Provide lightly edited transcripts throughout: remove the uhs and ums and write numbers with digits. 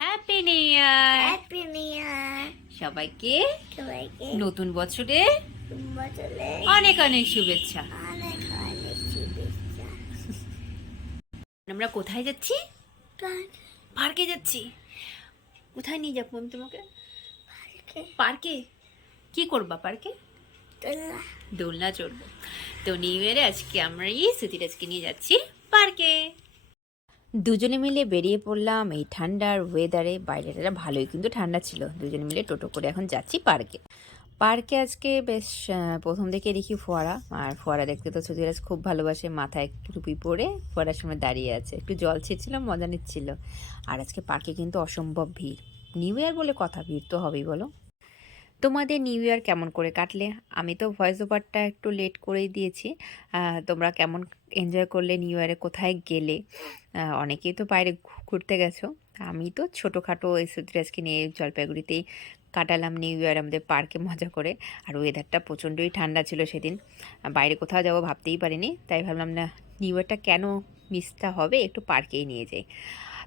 Happy new year happy new year সবাইকে। সবাইকে নতুন বছরে বছরে অনেক অনেক শুভেচ্ছা। অনেক অনেক শুভেচ্ছা। আমরা কোথায় যাচ্ছি? পার্কে পার্কে যাচ্ছি। কোথায় নিয়ে যাবো আমি তোমাকে? পার্কে পার্কে কি করবা পার্কে? তোলা দোলনা চড়বো। তো নিউ ইয়ারে আজকে আমরা সুতিরাজকে নিয়ে যাচ্ছি পার্কে। দুজনে মিলে বেরিয়ে পড়লাম এই ঠান্ডার ওয়েদারে। বাইরেটা ভালোই কিন্তু ঠান্ডা ছিল। দুজনে মিলে টোটো করে এখন যাচ্ছি পার্কে। পার্কে আজকে বেশ প্রথম দিকে দেখি ফোয়ারা, আর ফোয়ারা দেখতে তো সুধীরাজ খুব ভালোবাসে। মাথায় একটু টুপি পরে ফোয়ারার সামনে দাঁড়িয়ে আছে, একটু জল ছিটছিল, মজা নিচ্ছিল। আর আজকে পার্কে কিন্তু অসম্ভব ভিড়। নিউ ইয়ার বলে কথা, ভিড় তো হবেই বলো। তোমাদের নিউ ইয়ার কেমন করে কাটলে? আমি তো ভয়েস ওভারটা একটু লেট করেই দিয়েছি। তোমরা কেমন এনজয় করলে? নিউ ইয়ারে কোথায় গেলে? অনেকেই তো বাইরে ঘুরতে গেছো। আমি তো ছোটোখাটো এই সুতিরাজকে নিয়ে জলপাইগুড়িতেই কাটালাম নিউ ইয়ার আমাদের পার্কে মজা করে। আর ওয়েদারটা প্রচণ্ডই ঠান্ডা ছিল সেদিন। বাইরে কোথাও যাবো ভাবতেই পারিনি, তাই ভাবলাম না, নিউ ইয়ারটা কেন মিসটা হবে, একটু পার্কেই নিয়ে যাই।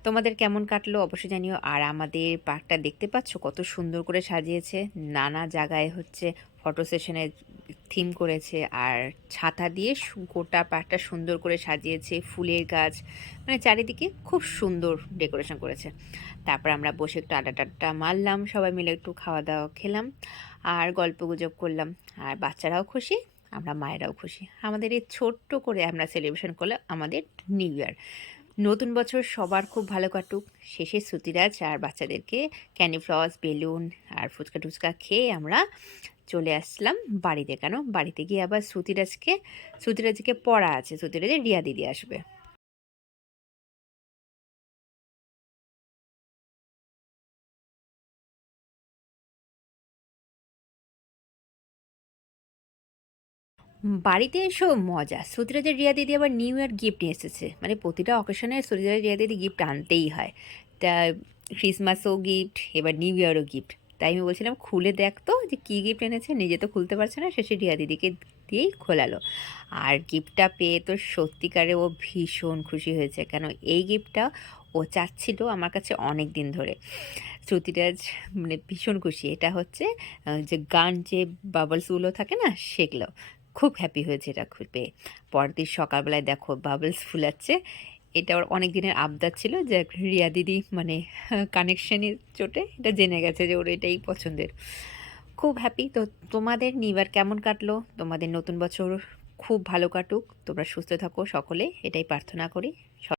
তোমাদের কেমন কাটলো অবশ্যই জানিও। আর আমাদের পার্কটা দেখতে পাচ্ছ কত সুন্দর করে সাজিয়েছে। নানা জায়গায় হচ্ছে ফটো সেশনের থিম করেছে, আর ছাতা দিয়ে গোটা পার্কটা সুন্দর করে সাজিয়েছে, ফুলের গাছ, মানে চারিদিকে খুব সুন্দর ডেকোরেশন করেছে। তারপর আমরা বসে একটু আড্ডা টাড্ডা মারলাম, সবাই মিলে একটু খাওয়া দাওয়া খেলাম আর গল্প গুজব করলাম। আর বাচ্চারাও খুশি, আমরা মায়েরাও খুশি। আমাদের এই ছোট্ট করে আমরা সেলিব্রেশন করলাম আমাদের নিউ ইয়ার। নতুন বছর সবার খুব ভালো কাটুক। শেষে সুতিরাজ আর বাচ্চাদেরকে ক্যান্ডি ফ্লস, বেলুন আর ফুচকা টুচকা খেয়ে আমরা চলে আসলাম বাড়িতে। কেন বাড়িতে গিয়ে আবার সুতিরাজকে পড়া আছে, সুতিরাজের রিয়া দিদি আসবে। বাড়িতে এসো মজা। সুতিরাজের রিয়া দিদি আবার নিউ ইয়ার গিফট নিয়ে এসেছে, মানে প্রতিটা অকেশনে সুতিরাজের রিয়া দিদি গিফট আনতেই হয়। তা ক্রিসমাসও গিফট, এবার নিউ ইয়ারও গিফট। তাই আমি বলছিলাম খুলে দেখতো যে কী গিফট এনেছে, নিজে তো খুলতে পারছে না, শেষে রিয়া দিদিকে দিয়েই খোলালো। আর গিফটটা পেয়ে তো সত্যিকারে ও ভীষণ খুশি হয়েছে, কেন এই গিফটটা ও চাচ্ছিল আমার কাছে অনেক দিন ধরে। শ্রুতিরাজ মানে ভীষণ খুশি। এটা হচ্ছে যে গান, যে বাবলসগুলো থাকে না, সেগুলো। খুব হ্যাপি হয়েছে এটা পেয়ে। পরের দিন সকালবেলায় দেখো বাবলস ফুলাচ্ছে। এটা ওর অনেক দিনের আবদার ছিল, যে রিয়া দিদি মানে কানেকশনের চোটে এটা জেনে গেছে যে ওর এটাই পছন্দের। খুব হ্যাপি। তো তোমাদের নিউ ইয়ার কেমন কাটলো? তোমাদের নতুন বছর খুব ভালো কাটুক, তোমরা সুস্থ থাকো সকলে, এটাই প্রার্থনা করি।